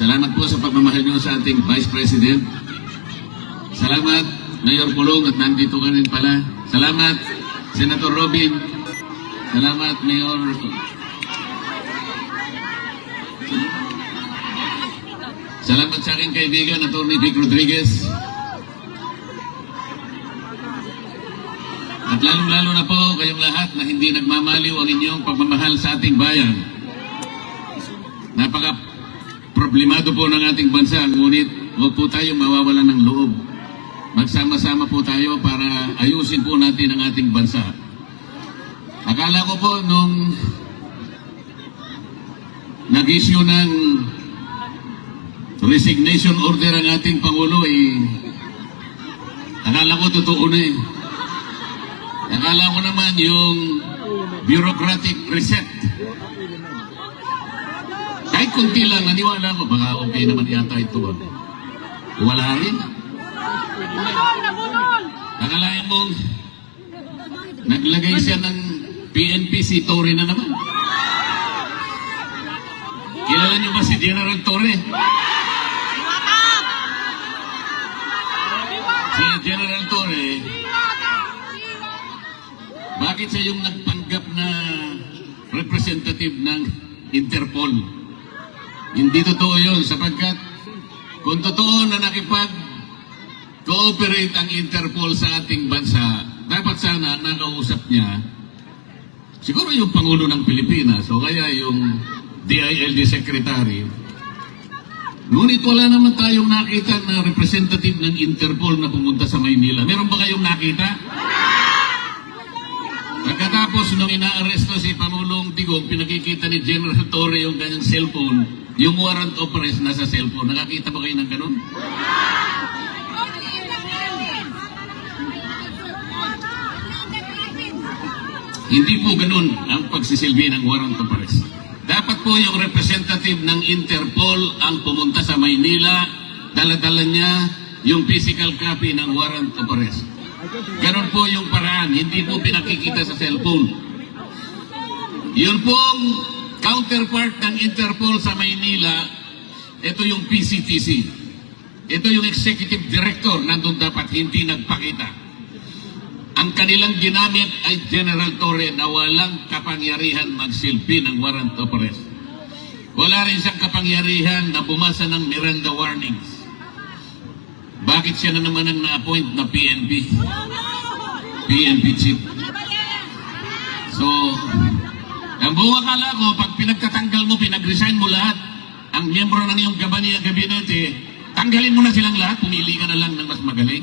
Salamat po sa pagmamahal nyo sa ating Vice President. Salamat, Mayor Pulong, at nandito ka rin pala. Salamat, Senator Robin. Salamat, Mayor. Salamat sa aking kaibigan, Atty. Vic Rodriguez. At lalong-lalo na po kayong lahat na hindi nagmamaliw ang inyong pagmamahal sa ating bayan. Napaka problemado po ng ating bansa, ngunit huwag po tayo mawawalan ng loob. Magsama-sama po tayo para ayusin po natin ang ating bansa. Akala ko po nung nag-issue ng resignation order ang ating Pangulo, eh, akala ko totoo na eh. Akala ko naman yung bureaucratic reset. Kahit kunti lang, naniwala ko, baka okay naman yata ito. ah. Wala rin. Akalain mong naglagay siya ng PNP si Torre na naman. Kilala niyo ba si General Torre? Si General Torre, bakit siya yung nagpanggap na representative ng Interpol? Hindi totoo yun sapagkat kung totoo na nakipag cooperate ang Interpol sa ating bansa, dapat sana nakausap niya siguro yung Pangulo ng Pilipinas o kaya yung DILG Secretary. Ngunit wala naman tayong nakita na representative ng Interpol na pumunta sa Maynila. Meron ba kayong nakita? Nung inaaresto si Pangulong Digong, pinakikita ni General Torre yung kanyang cellphone, yung warrant of arrest nasa cellphone. Nakakita ba kayo ng ganun? Hindi po ganun ang pagsisilbi ng warrant of arrest. Dapat po yung representative ng Interpol ang pumunta sa Maynila, daladala niya yung physical copy ng warrant of arrest. Ganon po yung paraan, hindi po pinakikita sa cellphone. Yun pong counterpart ng Interpol sa Maynila, ito yung PCTC. Ito yung executive director, nandun dapat hindi nagpakita. Ang kanilang ginamit ay General Torre na walang kapangyarihan magsilbi ng warrant of arrest. Wala rin siyang kapangyarihan na bumasa ng Miranda warnings. Bakit siya na naman ang na-appoint na PNP? PNP chief. So, ang buong akala ko, pag pinagtatanggal mo, pinag-resign mo lahat, ang miyembro ng iyong gabani gabinete, tanggalin mo na silang lahat, pumili ka na lang ng mas magaling.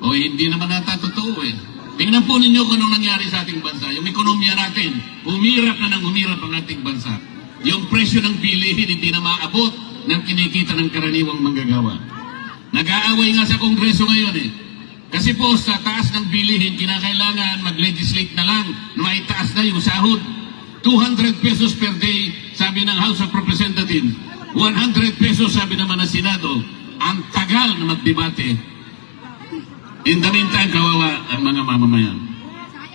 O hindi naman nata totoo eh. Tingnan po ninyo kung anong nangyari sa ating bansa. Yung ekonomiya natin, humirap na ng humirap ang ating bansa. Yung presyo ng bilihin hindi na maabot ng kinikita ng karaniwang manggagawa. Nag-aaway nga sa Kongreso ngayon eh. Kasi po sa taas ng bilihin, kinakailangan mag-legislate na lang na maitaas na yung sahod. 200 pesos per day, sabi ng House of Representatives. 100 pesos, sabi naman ng Senado. Ang tagal na magdebate. In the meantime, kawawa ang mga mamamayan.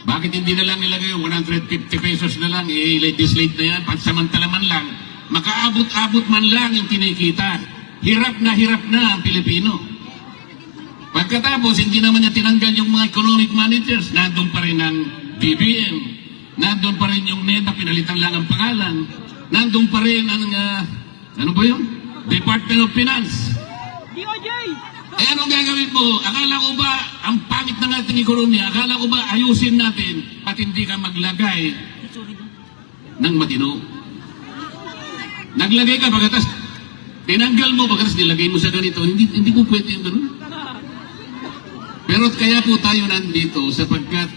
Bakit hindi na lang nilagay yung 150 pesos na lang, i-legislate na yan, pansamantala man lang, makaabot-abot man lang yung kinikita. Hirap na hirap na ang Pilipino. Pagkatapos, hindi naman niya tinanggal yung mga economic managers. Nandun pa rin ang BBM. Nandun pa rin yung NEDA, pinalitan lang ang pangalan. Nandun pa rin ang, ah, ano ba yun? Department of Finance. DOJ! Eh anong gagawin mo? Akala ko ba, ang pangit ng ating ekonomiya, akala ko ba ayusin natin at hindi ka maglagay ng matino? Naglagay ka, pagkatas tinanggal mo, pagkatas nilagay mo sa ganito, hindi, hindi po pwede yung ganun. Pero kaya po tayo nandito sapagkat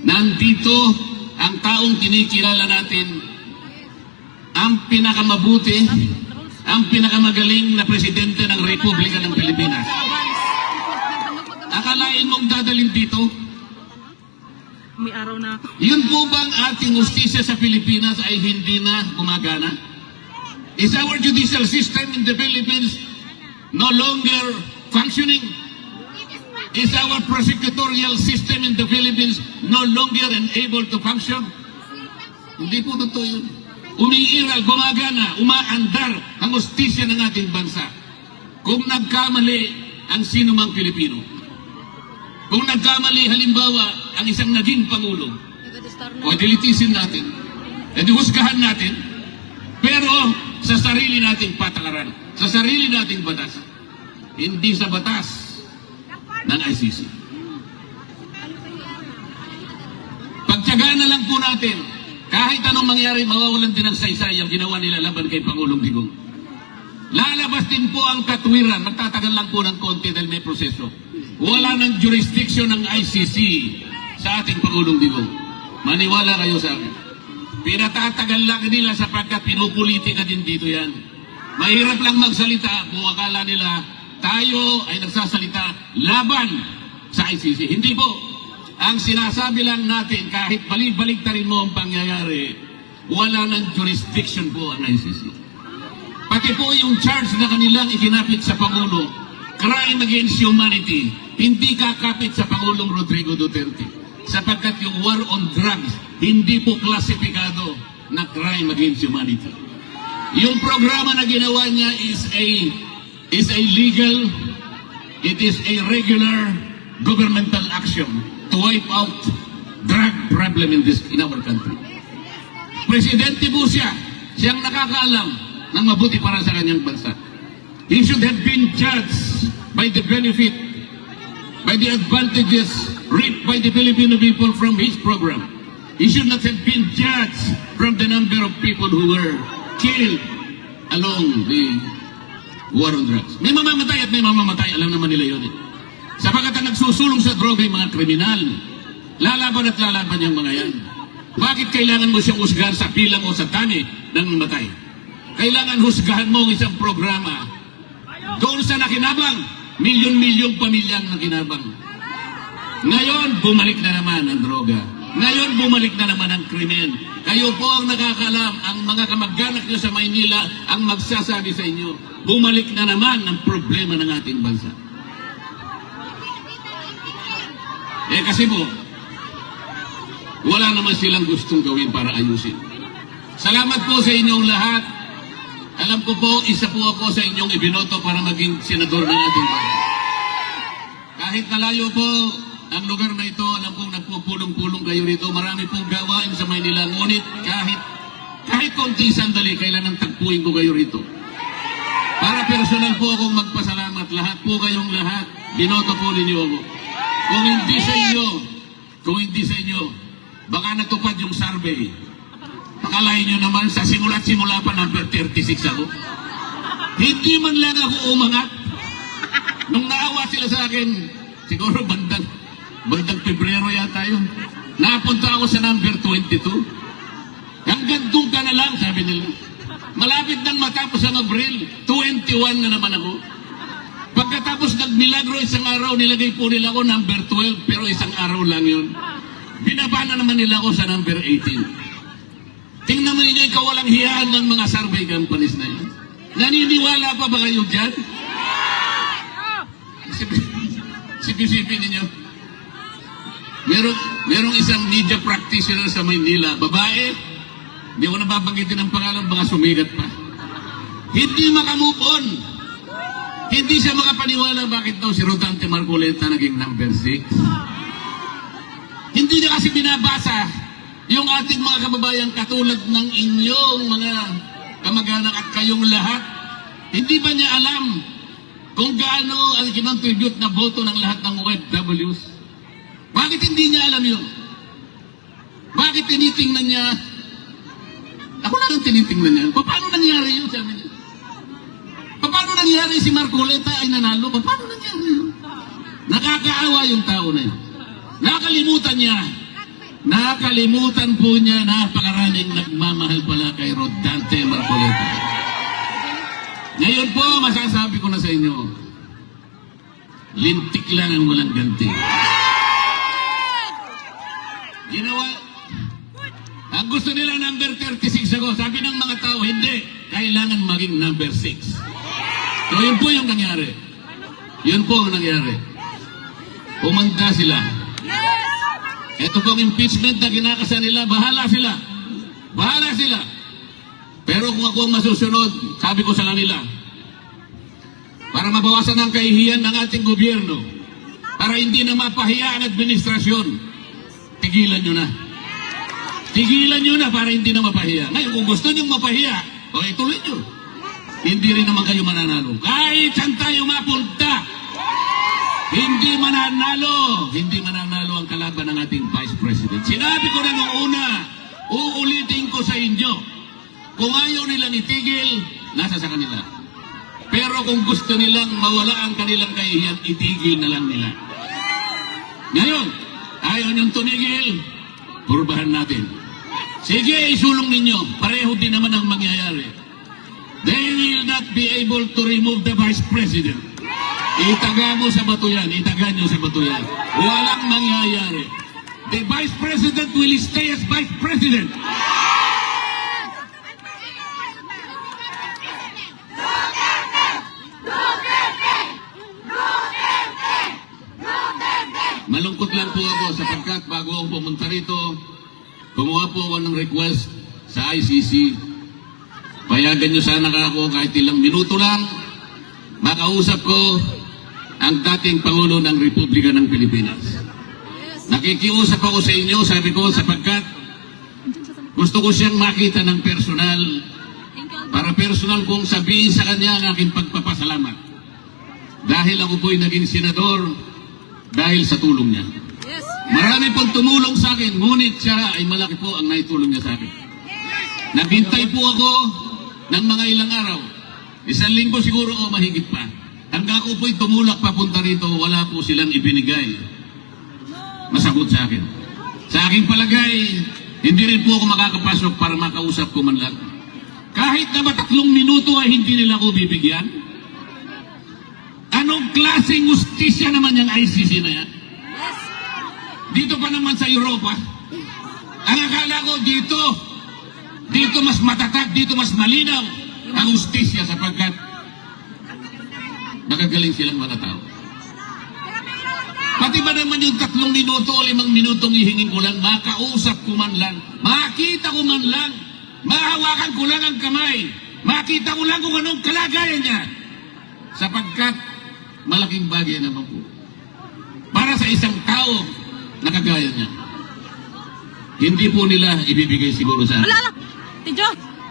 nandito ang taong kinikilala natin ang pinakamabuti ang pinakamagaling na presidente ng Republika ng Pilipinas. Akalain mong dadalhin dito? May araw na Yun po bang ating justisya sa Pilipinas ay hindi na gumagana? Is our judicial system in the Philippines no longer functioning? Is our prosecutorial system in the Philippines no longer able to function? Hindi po totoo yun. Umiiral, gumagana, umaandar ang ustisya ng ating bansa. Kung nagkamali ang sino mang Pilipino. Kung nagkamali, halimbawa, ang isang naging Pangulo, o dilitisin natin, e di husgahan natin, pero sa sarili nating patakaran, sa sarili nating batas, hindi sa batas ng ICC. Pagtyagaan na lang po natin, kahit anong mangyari, mawawalan din ng saysay ang ginawa nila laban kay Pangulong Digong. Lalabas din po ang katwiran, magtatagal lang po ng konti dahil may proseso. Wala ng jurisdiction ng ICC sa ating Pangulong Digong. Maniwala kayo sa akin. Pinatatagal lang nila sapagkat pinupolitika din dito yan. Mahirap lang magsalita kung akala nila tayo ay nagsasalita laban sa ICC. Hindi po. Ang sinasabi lang natin, kahit balik-balik rin mo ang pangyayari, wala ng jurisdiction po ang ICC. Pati po yung charge na kanilang ikinapit sa Pangulo, crime against humanity, hindi kakapit sa Pangulong Rodrigo Duterte. Sapagkat yung war on drugs, hindi po klasipikado na crime against humanity. Yung programa na ginawa niya is a is a legal, it is a regular governmental action to wipe out drug problem in this in our country. Presidente po siya, siyang nakakaalam ng mabuti para sa kanyang bansa. He should have been judged by the benefit, by the advantages reaped by the Filipino people from his program. He should not have been judged from the number of people who were killed along the war on drugs. May mamamatay at may mamamatay, alam naman nila yun. Eh. Sapagat ang nagsusulong sa droga yung mga kriminal, lalaban at lalaban yung mga yan. Bakit kailangan mo siyang husgahan sa bilang o sa tani ng namatay? Kailangan husgahan mo ang isang programa doon sa nakinabang, milyon-milyong pamilyang nakinabang. Ngayon, bumalik na naman ang droga. Ngayon, bumalik na naman ang krimen. Kayo po ang nakakalam, ang mga kamag-anak nyo sa Maynila ang magsasabi sa inyo, bumalik na naman ang problema ng ating bansa. Eh kasi po, wala naman silang gustong gawin para ayusin. Salamat po sa inyong lahat. Alam ko po, isa po ako sa inyong ibinoto para maging senador ng ating bansa. Kahit malayo po ang lugar na ito, alam kong nagpupulong-pulong kayo rito. Marami pong gawain sa Maynila. Ngunit kahit kahit konti sandali, kailangan tagpuin ko kayo rito. Para personal po akong magpasalamat. Lahat po kayong lahat, binoto po ninyo ako. Kung hindi sa inyo, kung hindi sa inyo, baka natupad yung survey. Pakalain nyo naman, sa simula't simula pa, number 36 ako. Hindi man lang ako umangat. Nung naawa sila sa akin, siguro bandang, bandang Pebrero yata yun. Napunta ako sa number 22. Hanggang doon ka na lang, sabi nila. Malapit nang matapos ang Abril, 21 na naman ako. Pagkatapos nagmilagro isang araw, nilagay po nila ako number 12, pero isang araw lang yun. Binaba na naman nila ako sa number 18. Tingnan mo ninyo, ikaw walang hiyaan ng mga survey companies na yan. Naniniwala pa ba kayo dyan? Sipi-sipi ninyo. Merong, merong isang media practitioner sa Maynila, babae, hindi ko nababanggitin ang pangalan, baka sumigat pa. Hindi makamove on. Hindi siya makapaniwala bakit daw si Rodante Marcoleta naging number 6. Hindi niya kasi binabasa yung ating mga kababayan katulad ng inyong mga kamag-anak at kayong lahat. Hindi ba niya alam kung gaano ang kinontribute na boto ng lahat ng OFWs? Bakit hindi niya alam yun? Bakit tinitingnan niya? Ako lang ang tinitingnan niya. Paano nangyari yun? Sabi niya. Paano nangyari si Marcoleta ay nanalo? Paano nangyari yun? Nakakaawa yung tao na yun. Nakalimutan niya. Nakalimutan po niya napakaraming nagmamahal pala kay Rodante Marcoleta. Ngayon po, masasabi ko na sa inyo, lintik lang ang walang ganti. Ang gusto nila number 36 ako. Sabi ng mga tao, hindi. Kailangan maging number 6. So yun po yung nangyari. Yun po ang nangyari. Umanda sila. Ito pong impeachment na kinakasa nila, bahala sila. Bahala sila. Pero kung ako ang masusunod, sabi ko sa kanila, para mabawasan ang kahihiyan ng ating gobyerno, para hindi na mapahiya ang administrasyon, tigilan nyo na. Tigilan nyo na para hindi na mapahiya. Ngayon, kung gusto nyo mapahiya, o ituloy nyo. Hindi rin naman kayo mananalo. Kahit saan tayo mapunta, hindi mananalo. Hindi mananalo ang kalaban ng ating Vice President. Sinabi ko na noong una, uulitin ko sa inyo, kung ayaw nilang itigil, nasa sa kanila. Pero kung gusto nilang mawala ang kanilang kahihiyan, itigil na lang nila. Ngayon, ayaw niyong tumigil, purbahan natin. Sige, isulong ninyo. Pareho din naman ang mangyayari. They will not be able to remove the Vice President. Itaga mo sa bato yan. Itaga nyo sa bato yan. Walang mangyayari. The Vice President will stay as Vice President. Malungkot lang po ako sapagkat bago ako pumunta rito, ako ng request sa ICC. Payagan nyo sana ako kahit ilang minuto lang, makausap ko ang dating Pangulo ng Republika ng Pilipinas. Nakikiusap ako sa inyo, sabi ko, sapagkat gusto ko siyang makita ng personal para personal kong sabihin sa kanya ang aking pagpapasalamat. Dahil ako po'y naging senador dahil sa tulong niya. Marami pong tumulong sa akin, ngunit siya ay malaki po ang naitulong niya sa akin. Naghintay po ako ng mga ilang araw. Isang linggo siguro o mahigit pa. Hanggang ako po'y tumulak papunta rito, wala po silang ibinigay. Masagot sa akin. Sa aking palagay, hindi rin po ako makakapasok para makausap ko man lang. Kahit na ba minuto ay hindi nila ako bibigyan? Anong klaseng justisya naman yung ICC na yan? Dito pa naman sa Europa. Ang akala ko dito, dito mas matatag, dito mas malinaw ang justisya sapagkat magagaling silang mga tao. Pati ba naman yung tatlong minuto o limang minutong ihingin ko lang, makausap ko man lang, makita ko man lang, mahawakan ko lang ang kamay, makita ko lang kung anong kalagayan niya. Sapagkat malaking bagay naman po. Para sa isang tao na kagaya niya. Hindi po nila ibibigay siguro sa akin. Wala lang.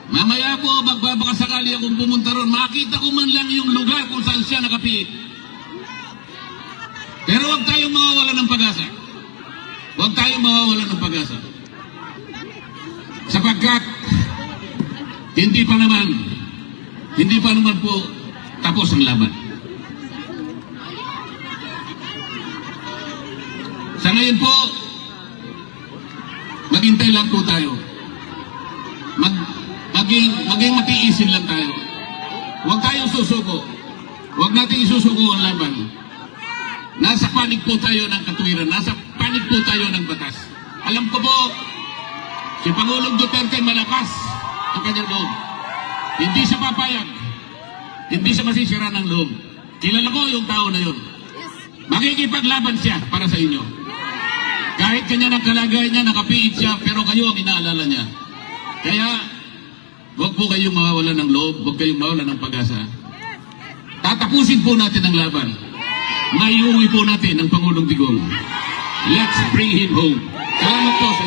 Mamaya po, magbabakasakali akong pumunta ron, makita ko man lang yung lugar kung saan siya nakapiit. Pero huwag tayong mawawala ng pag-asa. Huwag tayong mawawala ng pag-asa. Sapagkat, hindi pa naman, hindi pa naman po tapos ang laban. Sa ngayon po, maghintay lang po tayo. Mag, maging, maging matiisin lang tayo. Huwag tayong susuko. Huwag natin isusuko ang laban. Nasa panig po tayo ng katwiran. Nasa panig po tayo ng batas. Alam ko po, si Pangulong Duterte malakas ang kanyang loob. Hindi siya papayag. Hindi siya masisira ng loob. Kilala ko yung tao na yun. Makikipaglaban siya para sa inyo. Kahit kanya ng kalagayan niya, nakapiit siya, pero kayo ang inaalala niya. Kaya, huwag po kayong mawawala ng loob, huwag kayong mawawala ng pag-asa. Tatapusin po natin ang laban. Maiuwi po natin ang Pangulong Digong. Let's bring him home. Salamat po sa